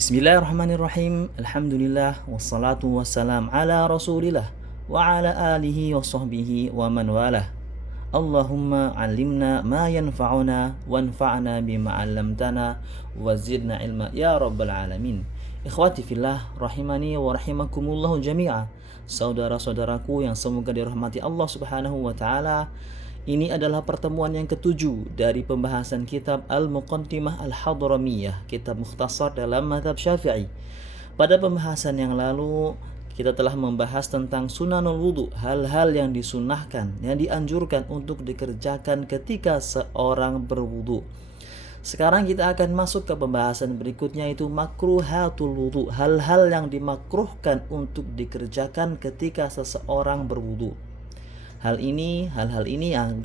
Bismillahirrahmanirrahim. Alhamdulillah wassalatu wassalam ala Rasulillah wa ala alihi wa sahbihi wa man walah. Allahumma 'allimna ma yanfa'una wanfa'na bima 'allamtana wa zidna ilma ya rabbal alamin. Ikhwati fillah rahimani wa rahimakumullah jami'a. Saudara-saudaraku yang semoga dirahmati Allah Subhanahu wa taala. Ini adalah pertemuan yang ketujuh dari pembahasan kitab Al-Muqaddimah Al-Hadramiyah, kitab mukhtasar dalam mazhab Syafi'i. Pada pembahasan yang lalu, kita telah membahas tentang sunanul wudu, hal-hal yang disunahkan, yang dianjurkan untuk dikerjakan ketika seorang berwudu. Sekarang kita akan masuk ke pembahasan berikutnya, yaitu makruhatul wudu, hal-hal yang dimakruhkan untuk dikerjakan ketika seseorang berwudu. Hal-hal ini yang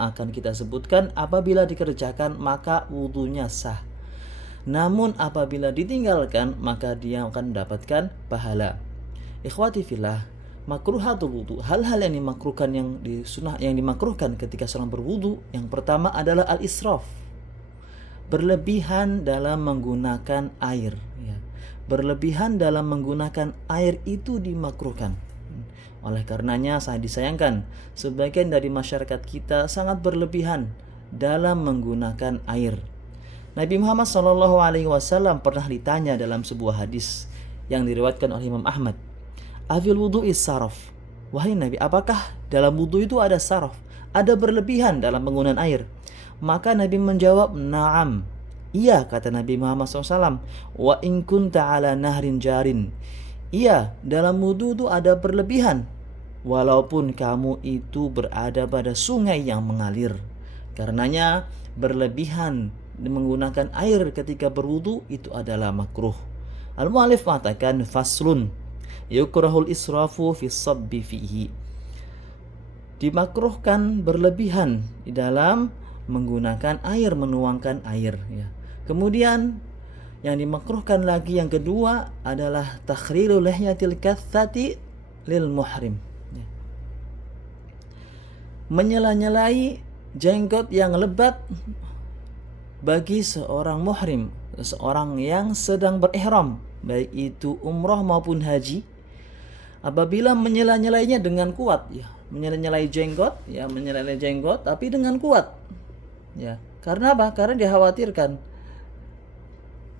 akan kita sebutkan apabila dikerjakan maka wudunya sah. Namun apabila ditinggalkan maka dia akan mendapatkan pahala. Ikhwati fillah, makruhatul wudu, hal-hal yang dimakruhkan yang dimakruhkan ketika seorang berwudu, yang pertama adalah al-israf. Berlebihan dalam menggunakan air, ya. Berlebihan dalam menggunakan air itu dimakruhkan. Oleh karenanya saya disayangkan sebagian dari masyarakat kita sangat berlebihan dalam menggunakan air. Nabi Muhammad SAW pernah ditanya dalam sebuah hadis yang diriwayatkan oleh Imam Ahmad, "Afil wudu'is saraf?" Wahai Nabi, apakah dalam wudu itu ada saraf? Ada berlebihan dalam penggunaan air? Maka Nabi menjawab, "Na'am." Iya, kata Nabi Muhammad SAW. "Wa in kunta ala nahrin jarin." Iya, dalam wudu itu ada berlebihan walaupun kamu itu berada pada sungai yang mengalir. Karenanya berlebihan menggunakan air ketika berwudu itu adalah makruh. Al-mu'allif mengatakan faslun yukrahul israfu fi sabbi fihi. Dimakruhkan berlebihan di dalam menggunakan air, menuangkan air, ya. Kemudian yang dimakruhkan lagi yang kedua adalah takhrilu lihyatil kathati lil muhrim. Menyela-nyelai jenggot yang lebat bagi seorang muhrim, seorang yang sedang berihram, baik itu umrah maupun haji. Apabila menyela-nyelainya dengan kuat, ya, menyela-nyelai jenggot, tapi dengan kuat, ya. Karena apa? Karena dikhawatirkan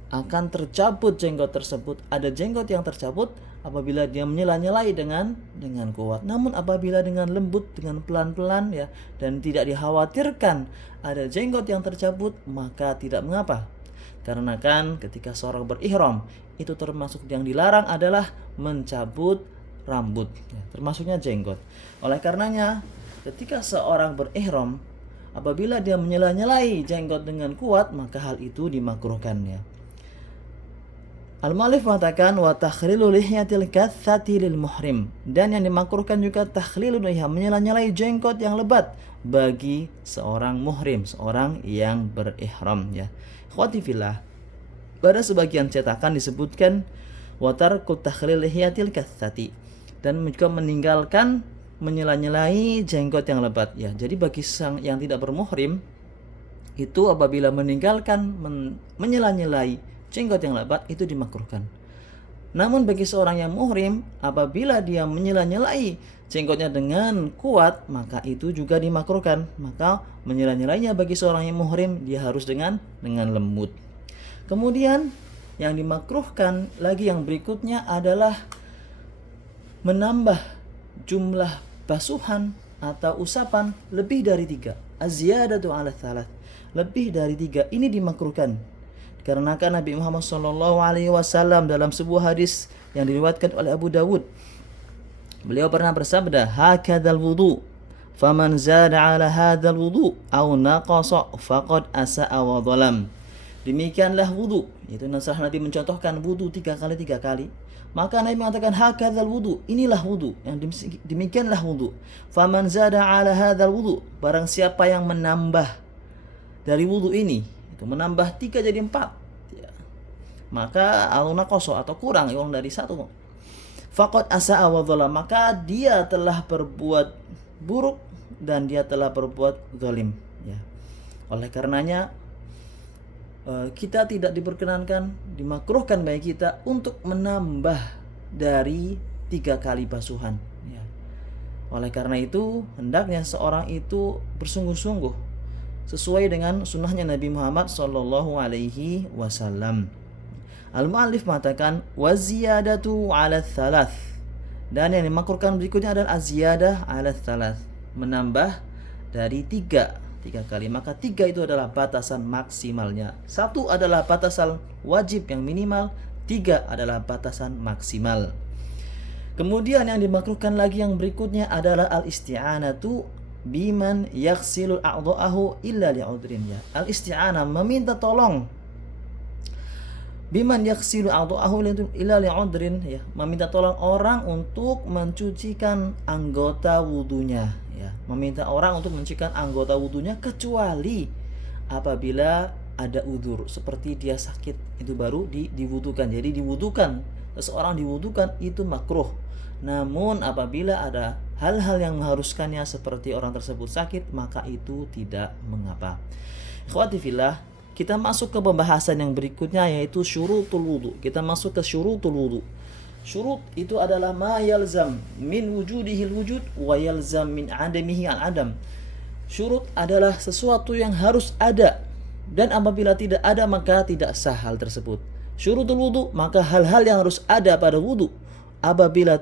akan tercabut jenggot tersebut. Ada jenggot yang tercabut apabila dia menyela-nyelai dengan kuat. Namun apabila dengan lembut, dengan pelan-pelan, ya, dan tidak dikhawatirkan ada jenggot yang tercabut, maka tidak mengapa. Karena kan ketika seorang berihram itu termasuk yang dilarang adalah mencabut rambut, ya, termasuknya jenggot. Oleh karenanya ketika seorang berihram apabila dia menyela-nyelai jenggot dengan kuat, maka hal itu dimakruhkannya. Al-mu'allif mengatakan wa takhlilu lihyatil kathati lil muhrim, dan yang dimakruhkan juga takhlilu lihya, menyela-nyelai jenggot yang lebat bagi seorang muhrim, seorang yang berihram, ya. Ikhwati fillah, pada sebagian cetakan disebutkan wa tarku takhlil lihyatil kathati, dan juga meninggalkan menyela-nyelai jenggot yang lebat, ya. Jadi bagi sang yang tidak bermuhrim itu apabila meninggalkan menyela-nyelai jenggot yang lebat itu dimakruhkan. Namun bagi seorang yang muhrim apabila dia menyela-nyelai jenggotnya dengan kuat, maka itu juga dimakruhkan. Maka menyela-nyelainya bagi seorang yang muhrim dia harus dengan lembut. Kemudian yang dimakruhkan lagi yang berikutnya adalah menambah jumlah basuhan atau usapan lebih dari 3. Az-ziyadatu 'ala thalath. Lebih dari 3 ini dimakruhkan. Karena kan Nabi Muhammad SAW dalam sebuah hadis yang diriwayatkan oleh Abu Dawud, beliau pernah bersabda, "Hakadzal wudu, faman zada 'ala hadzal wudu aw naqasa faqad asa'a wa dhalam." Demikianlah wudu, itu Nabi mencontohkan wudu 3 kali. Maka Nabi mengatakan hakadzal wudu, inilah wudu, yang demikianlah wudu. Faman zada 'ala hadzal wudu, barang siapa yang menambah dari wudu ini, itu menambah 3 jadi 4, ya, maka aluna koso atau kurang dari 1, faqad asa'a wa dhalam, maka dia telah berbuat buruk dan dia telah berbuat zalim, ya. Oleh karenanya kita tidak diperkenankan, dimakruhkan bagi kita untuk menambah dari 3 kali basuhan. Ya. Oleh karena itu, hendaknya seorang itu bersungguh-sungguh sesuai dengan sunnahnya Nabi Muhammad Sallallahu Alaihi Wasallam. Al-Mu'allif mengatakan waziyadatu ala thalath, dan yang dimakruhkan berikutnya adalah aziyadah ala thalath, menambah dari 3 kali. Maka 3 itu adalah batasan maksimalnya. 1 adalah batasan wajib yang minimal, 3 adalah batasan maksimal. Kemudian yang dimakruhkan lagi yang berikutnya adalah al-isti'anatu biman yaghsilul a'dha'ahu illa li'udrin. Ya. Al-isti'anah, meminta tolong, biman yaghsilu a'dha'ahu illa li'udrin, ya, meminta tolong orang untuk mencucikan anggota wudunya, ya, meminta orang untuk mencucikan anggota wudunya kecuali apabila ada udzur seperti dia sakit, itu baru diwudukan. Jadi diwudukan, seseorang diwudukan itu makruh. Namun apabila ada hal-hal yang mengharuskannya seperti orang tersebut sakit, maka itu tidak mengapa. Ikhwati fillah, kita masuk ke pembahasan yang berikutnya, yaitu syurutul wudu. Kita masuk ke syurutul wudu. Syurut itu adalah ma yalzam min wujudihil wujud wa yalzam min adamihi al adam. Syurut adalah sesuatu yang harus ada, dan apabila tidak ada maka tidak sah hal tersebut. Syurutul wudu, maka hal-hal yang harus ada pada wudu. Apabila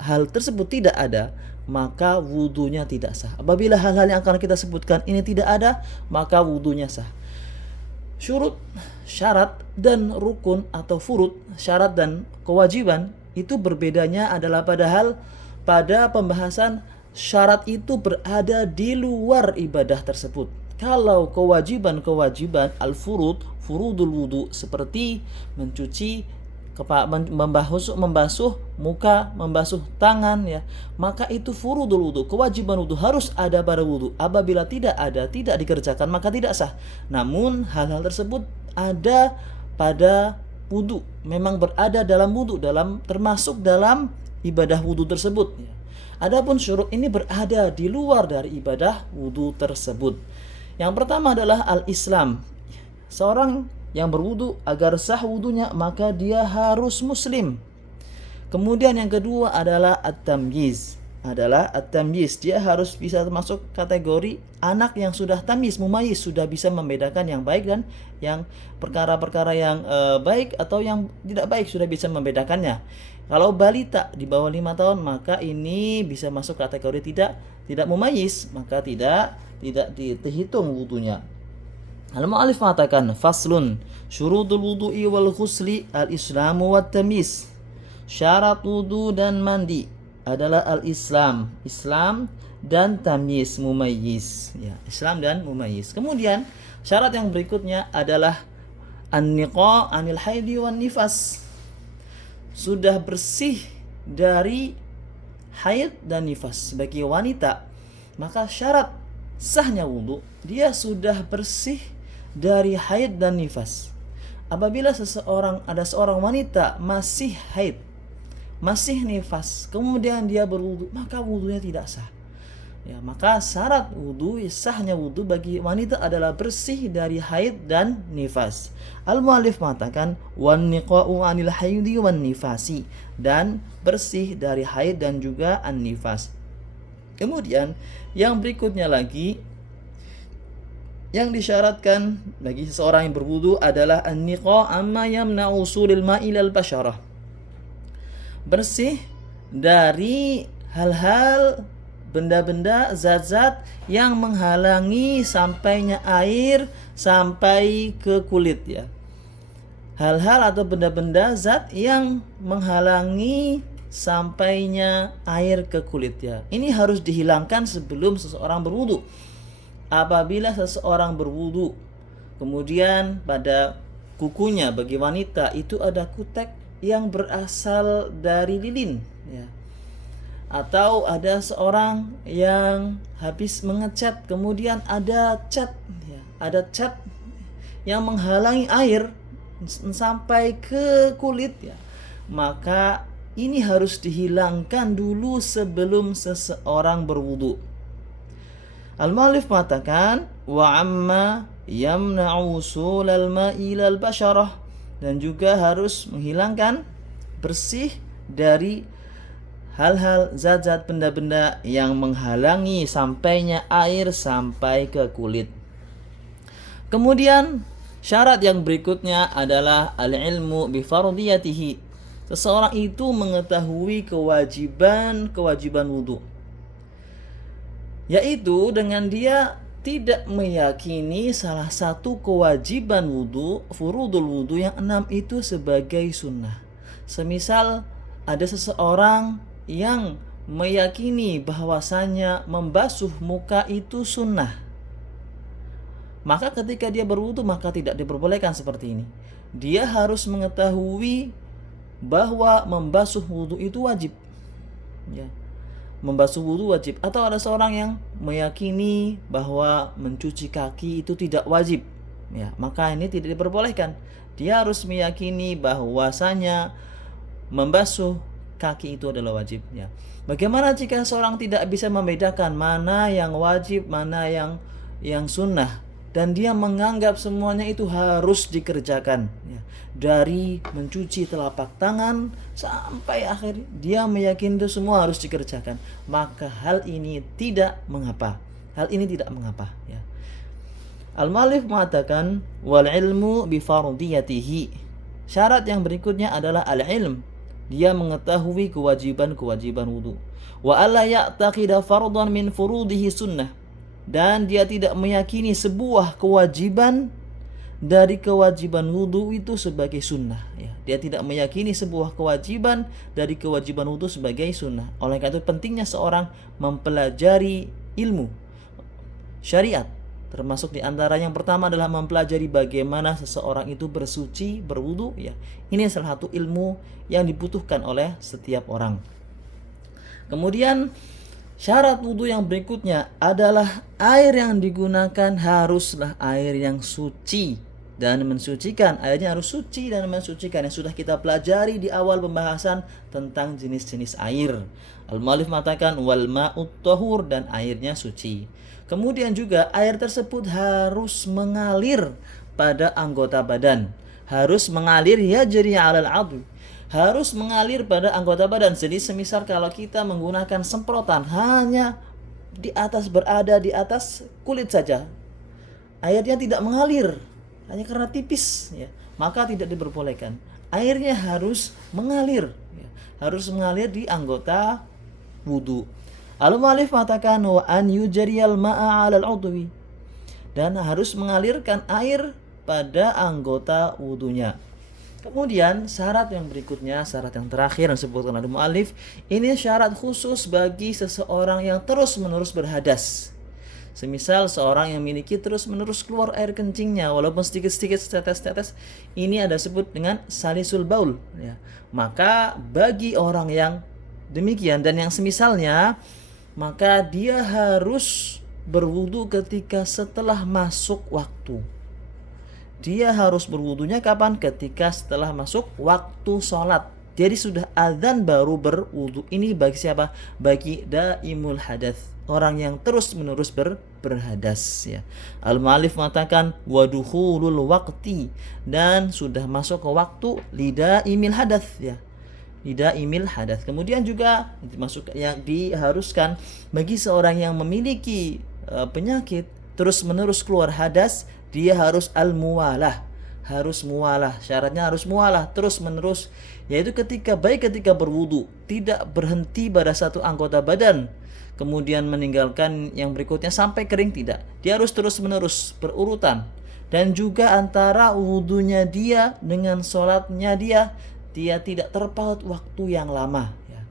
hal tersebut tidak ada, maka wudunya tidak sah. Apabila hal-hal yang akan kita sebutkan ini tidak ada, maka wudunya sah. Syurut, syarat dan rukun atau furud, syarat dan kewajiban, itu berbedanya adalah pada pembahasan syarat itu berada di luar ibadah tersebut. Kalau kewajiban al-furud, furudul wudu, seperti mencuci, membasuh muka, membasuh tangan, ya, maka itu furudul wudu, kewajiban wudu, harus ada pada wudu. Apabila tidak ada, tidak dikerjakan, maka tidak sah. Namun hal-hal tersebut ada pada wudu, memang berada dalam wudu, termasuk dalam ibadah wudu tersebut, ya. Adapun syurut ini berada di luar dari ibadah wudu tersebut. Yang pertama adalah al-Islam. Seorang yang berwudu, agar sah wudunya maka dia harus muslim. Kemudian yang kedua adalah at-tamyiz. Dia harus bisa termasuk kategori anak yang sudah tamyiz, mumayyiz, sudah bisa membedakan yang baik dan yang perkara-perkara yang baik atau yang tidak baik, sudah bisa membedakannya. Kalau balita di bawah 5 tahun, maka ini bisa masuk kategori tidak mumayyiz, maka tidak dihitung wudunya. Al-Mu'allif mengatakan faslun syurutul wudu'i wal ghusli al-islamu wat tamyiz. Syarat wudu dan mandi adalah al-Islam, dan tamyiz, mumayyiz, ya, Islam dan mumayyiz. Kemudian syarat yang berikutnya adalah an-niqa' anil haidi wan nifas. Sudah bersih dari haid dan nifas. Bagi wanita, maka syarat sahnya wudu, dia sudah bersih dari haid dan nifas. Apabila ada seorang wanita masih haid, masih nifas, kemudian dia berwudu, maka wudunya tidak sah. Ya, maka syarat wudu, sahnya wudu bagi wanita adalah bersih dari haid dan nifas. Al-Mu'allif mengatakan wan niqa'u 'anil haidi wan nifasi, dan bersih dari haid dan juga an-nifas. Kemudian yang berikutnya lagi yang disyaratkan bagi seseorang yang berwudu adalah an-niqa' amma yamna'u usulil ma'i ilal basyarah. Bersih dari hal-hal, benda-benda, zat-zat yang menghalangi sampainya air sampai ke kulit, ya. Hal-hal atau benda-benda, zat yang menghalangi sampainya air ke kulit, ya. Ini harus dihilangkan sebelum seseorang berwudu. Apabila seseorang berwudu, kemudian pada kukunya bagi wanita itu ada kutek yang berasal dari lilin, ya. Atau ada seorang yang habis mengecat, kemudian ada cat, ya, yang menghalangi air sampai ke kulit, ya. Maka ini harus dihilangkan dulu sebelum seseorang berwudu. Al-Mu'allif mengatakan wa amma yamna'u usulal ma'i ilal basyarah, dan juga harus menghilangkan, bersih dari hal-hal zat-zat benda-benda yang menghalangi sampainya air sampai ke kulit. Kemudian syarat yang berikutnya adalah al-ilmu bi fardiyatihi. Seseorang itu mengetahui kewajiban wudu, yaitu dengan dia tidak meyakini salah satu kewajiban wudu, furudul wudu yang 6 itu sebagai sunnah. Semisal ada seseorang yang meyakini bahwasanya membasuh muka itu sunnah, maka ketika dia berwudu maka tidak diperbolehkan seperti ini. Dia harus mengetahui bahwa membasuh wudu itu wajib, ya. Membasuh wudu wajib. Atau ada seorang yang meyakini bahwa mencuci kaki itu tidak wajib, ya, maka ini tidak diperbolehkan. Dia harus meyakini bahwasanya membasuh kaki itu adalah wajib, ya. Bagaimana jika seorang tidak bisa membedakan mana yang wajib, mana yang sunnah, dan dia menganggap semuanya itu harus dikerjakan, ya. Dari mencuci telapak tangan sampai akhir dia meyakini itu semua harus dikerjakan, maka hal ini tidak mengapa. Ya. Al-Mu'allif mengatakan wal ilmu bi fardiyatihi. Syarat yang berikutnya adalah al-ilm. Dia mengetahui kewajiban wudu. Wa alla ya'taqida fardan min furudihi sunnah. Dan dia tidak meyakini sebuah kewajiban dari kewajiban wudu itu sebagai sunnah, ya. Dia tidak meyakini sebuah kewajiban dari kewajiban wudu sebagai sunnah. Oleh karena itu pentingnya seorang mempelajari ilmu syariat. Termasuk di antara yang pertama adalah mempelajari bagaimana seseorang itu bersuci, berwudu, ya. Ini salah satu ilmu yang dibutuhkan oleh setiap orang. Kemudian syarat wudu yang berikutnya adalah air yang digunakan haruslah air yang suci dan mensucikan. Airnya harus suci dan mensucikan, yang sudah kita pelajari di awal pembahasan tentang jenis-jenis air. Al-Mu'allif mengatakan wal ma'ut tahur, dan airnya suci. Kemudian juga air tersebut harus mengalir pada anggota badan. Harus mengalir yajri 'alal 'adwi. Harus mengalir pada anggota badan. Jadi semisal kalau kita menggunakan semprotan hanya berada di atas kulit saja, airnya tidak mengalir hanya karena tipis, ya, maka tidak diperbolehkan. Airnya harus mengalir, ya, harus mengalir di anggota wudu. Al-Mu'allif mengatakan wa an yujriyal ma'a 'alal 'udwi, dan harus mengalirkan air pada anggota wudunya. Kemudian syarat yang berikutnya, syarat yang terakhir yang disebutkan oleh mu'allif, ini syarat khusus bagi seseorang yang terus-menerus berhadas. Semisal seorang yang memiliki terus-menerus keluar air kencingnya walaupun sedikit-sedikit, tetes-tetes, ini ada sebut dengan salisul baul, ya. Maka bagi orang yang demikian dan yang semisalnya, maka dia harus berwudu ketika setelah masuk waktu. Dia harus berwudunya kapan? Ketika setelah masuk waktu sholat. Jadi sudah azan baru berwudu. Ini bagi siapa? Bagi daimul hadats, orang yang terus menerus berhadas, ya. Al-Mu'allif mengatakan wadukhulul waqti, dan sudah masuk ke waktu lidaimil hadats, ya. Lidaimil hadats. Kemudian juga masuk yang diharuskan bagi seorang yang memiliki penyakit terus menerus keluar hadas, dia harus al-muwalah. Harus muwalah, syaratnya harus muwalah terus menerus, yaitu ketika berwudu tidak berhenti pada satu anggota badan kemudian meninggalkan yang berikutnya sampai kering, tidak. Dia harus terus menerus berurutan. Dan juga antara wudunya dia dengan sholatnya dia tidak terpaut waktu yang lama, ya.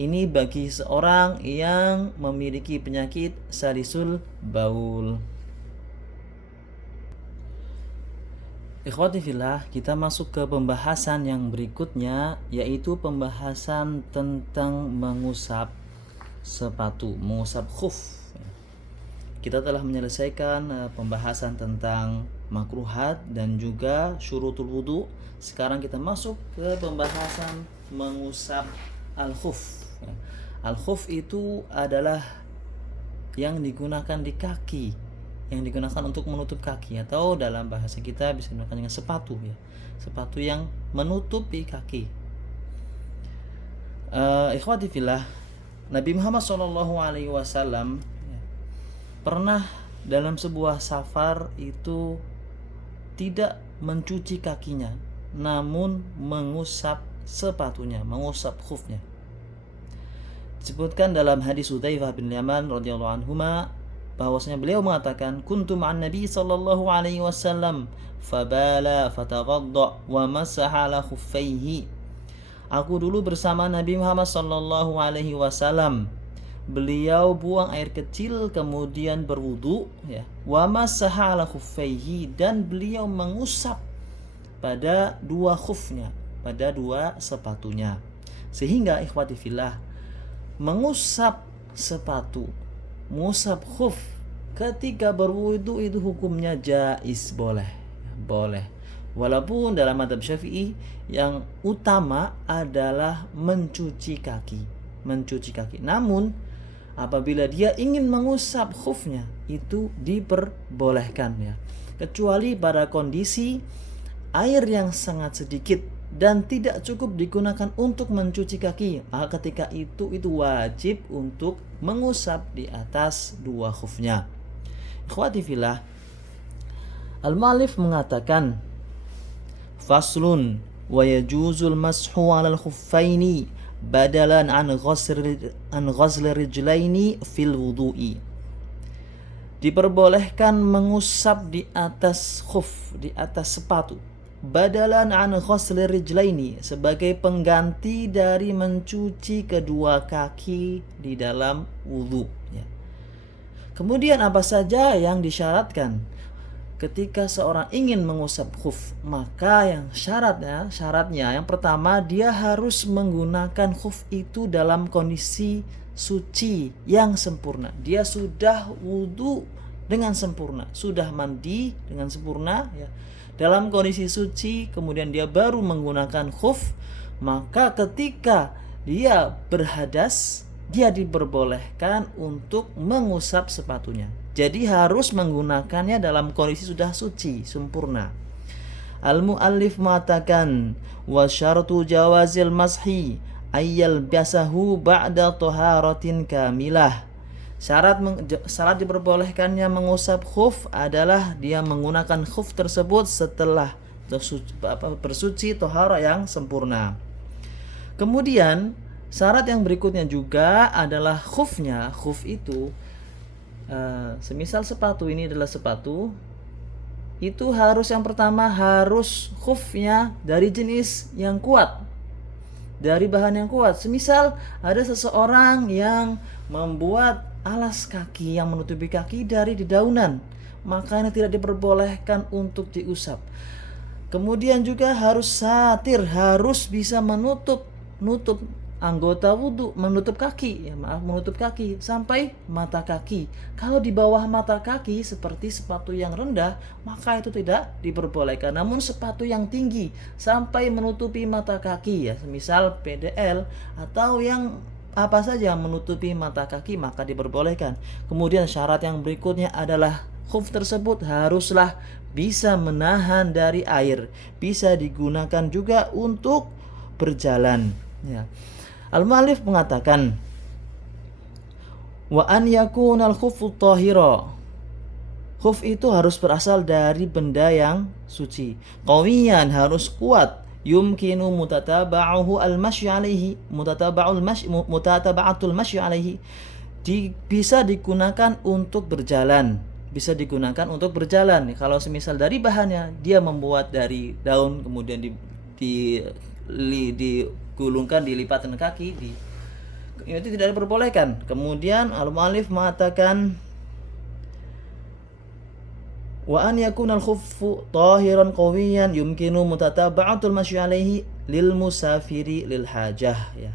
Ini bagi seorang yang memiliki penyakit salisul baul. Ikhwati fillah, kita masuk ke pembahasan yang berikutnya, yaitu pembahasan tentang mengusap sepatu, mengusap khuf. Kita telah menyelesaikan pembahasan tentang makruhat dan juga syurutul wudu. Sekarang kita masuk ke pembahasan mengusap al-khuf. Al-khuf itu adalah yang digunakan di kaki, yang digunakan untuk menutup kaki, atau dalam bahasa kita bisa digunakan dengan sepatu ya, sepatu yang menutupi kaki. Ikhwati fillah, Nabi Muhammad SAW pernah dalam sebuah safar itu tidak mencuci kakinya, namun mengusap sepatunya, mengusap khufnya. Disebutkan dalam hadis Hudzaifah bin Yaman radhiyallahu anhuma bahwasanya beliau mengatakan, kuntu ma'an Nabi sallallahu alaihi wasallam fabala fataghadda wa masaha ala khuffaihi. Aku dulu bersama Nabi Muhammad sallallahu alaihi wasallam. Beliau buang air kecil kemudian berwudu ya, wa masaha ala khuffaihi, dan beliau mengusap pada dua khufnya, pada dua sepatunya. Sehingga ikhwati fillah, mengusap sepatu, mengusap khuf ketika berwudu itu hukumnya jaiz, boleh. Walaupun dalam mazhab Syafi'i yang utama adalah mencuci kaki. Namun apabila dia ingin mengusap khufnya itu diperbolehkan ya. Kecuali pada kondisi air yang sangat sedikit dan tidak cukup digunakan untuk mencuci kaki, maka ketika itu wajib untuk mengusap di atas dua khufnya. Ikhwati fillah, al-mu'allif mengatakan, faslun wa yajuzul mashu 'alal khuffaini badalan an ghasl rijlaini fil wudu'i. Diperbolehkan mengusap di atas khuf, di atas sepatu, badalan an ghasl rijlaini, sebagai pengganti dari mencuci kedua kaki di dalam wudu ya. Kemudian apa saja yang disyaratkan ketika seorang ingin mengusap khuf? Maka yang syaratnya yang pertama, dia harus menggunakan khuf itu dalam kondisi suci yang sempurna. Dia sudah wudu dengan sempurna, sudah mandi dengan sempurna ya, dalam kondisi suci, kemudian dia baru menggunakan khuf, maka ketika dia berhadas, dia diperbolehkan untuk mengusap sepatunya. Jadi harus menggunakannya dalam kondisi sudah suci, sempurna. Al-muallif mengatakan, wa syartu jawazil mashi ayyal biasahu ba'da taharatin kamilah. Syarat diperbolehkannya mengusap khuf adalah dia menggunakan khuf tersebut setelah bersuci tohara yang sempurna. Kemudian syarat yang berikutnya juga adalah khuf itu semisal sepatu ini adalah sepatu, itu harus yang pertama harus khufnya dari jenis yang kuat, dari bahan yang kuat. Semisal ada seseorang yang membuat alas kaki yang menutupi kaki dari dedaunan, maka ini tidak diperbolehkan untuk diusap. Kemudian juga harus satir, harus bisa menutup anggota wudu, menutup kaki sampai mata kaki. Kalau di bawah mata kaki seperti sepatu yang rendah, maka itu tidak diperbolehkan. Namun sepatu yang tinggi sampai menutupi mata kaki ya, semisal PDL atau yang apa saja yang menutupi mata kaki, maka diperbolehkan. Kemudian syarat yang berikutnya adalah khuf tersebut haruslah bisa menahan dari air, bisa digunakan juga untuk berjalan ya. Al-mu'allif mengatakan, wa an yakunal khuffu tahira. Khuf itu harus berasal dari benda yang suci. Qawiyan, harus kuat. Yumkinu mutataba'uhu al-mashy alaihi, mutataba'atul mashy alaihi. Bisa digunakan untuk berjalan. Kalau semisal dari bahannya dia membuat dari daun, kemudian digulungkan, dilipatkan kaki, itu tidak diperbolehkan. Kemudian al-mu'allif mengatakan, wa an yakuna al-khuffu tahiran qawiyan yumkinu mutataba'atul mashy alaihi lil musafiri lil hajah ya.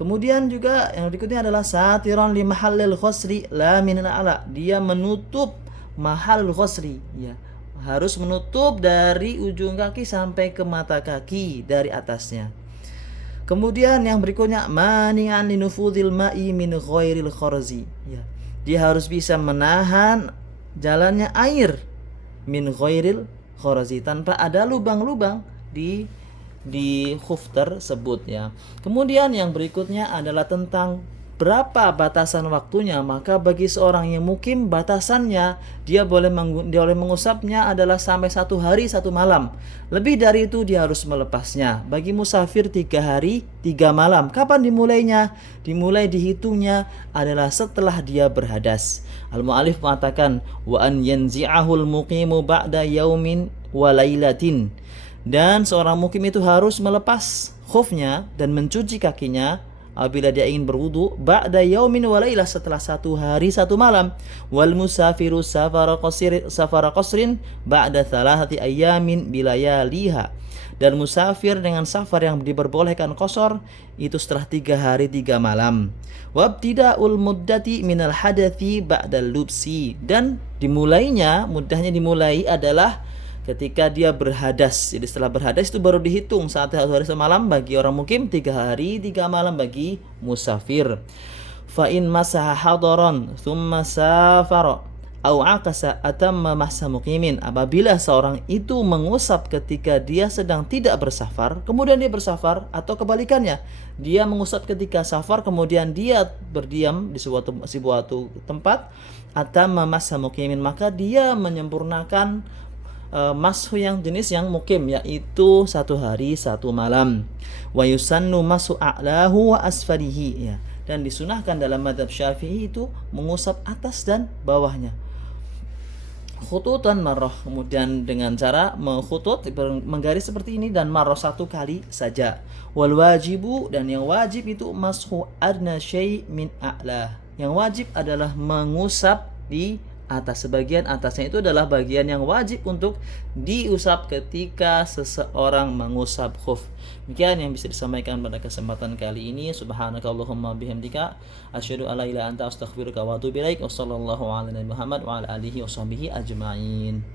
Kemudian juga yang berikutnya adalah satiran li mahallil khusri la min al-a'la. Dia menutup mahal khusri ya, harus menutup dari ujung kaki sampai ke mata kaki dari atasnya. Kemudian yang berikutnya mani'an linufudil ma'i min ghairil kharzi ya. dia harus bisa menahan jalannya air min ghairil kharazi, tanpa ada lubang-lubang di khuf tersebut ya. Kemudian yang berikutnya adalah tentang berapa batasan waktunya. Maka bagi seorang yang mukim, batasannya dia boleh mengusapnya adalah sampai 1 hari 1 malam. Lebih dari itu dia harus melepasnya. Bagi musafir 3 hari 3 malam. Kapan dimulainya? Dimulai dihitungnya adalah setelah dia berhadas. Al-Mu'alif mengatakan wa an yanzi'ahul muqimu ba'da yaumin wa lailatin. Dan seorang mukim itu harus melepas khufnya dan mencuci kakinya apabila dia ingin berwudu ba'da yaumin wa lailah, setelah 1 hari 1 malam. Wal musafiru safara qasrin ba'da 3 ayamin bilayaliha. Dan musafir dengan safar yang diperbolehkan qasar itu setelah 3 hari 3 malam. Wabtida'ul muddati minal hadathi ba'dal lubsi. Dan muddahnya dimulai adalah ketika dia berhadas. Jadi setelah berhadas itu baru dihitung 1 hari semalam bagi orang mukim, 3 hari 3 malam bagi musafir. Fa in masaha hadaran thumma safara au aqasa atamma mahsa muqimin. Apabila seorang itu mengusap ketika dia sedang tidak bersafar, kemudian dia bersafar, atau kebalikannya, dia mengusap ketika safar kemudian dia berdiam di suatu tempat, atamma mahsa muqimin, maka dia menyempurnakan mashu yang jenis yang mukim, yaitu 1 hari 1 malam. Wa yusannu masu a'lahu wa asfalihi, ya. Dan disunahkan dalam mazhab Syafi'i itu mengusap atas dan bawahnya. Khututan marrah, kemudian dengan cara mengkhutut, menggaris seperti ini, dan marrah 1 kali saja. Wal wajibu, dan yang wajib itu mashu adna syai' min a'la. Yang wajib adalah mengusap di atas, sebagian atasnya itu adalah bagian yang wajib untuk diusap ketika seseorang mengusap khuf. Demikian yang bisa disampaikan pada kesempatan kali ini. Subhanakallahumma bihamdika asyhadu an la ilaha illa anta astaghfiruka wa atubu ilaik. Wassallallahu ala nabi Muhammad wa ala alihi washabihi ajmain.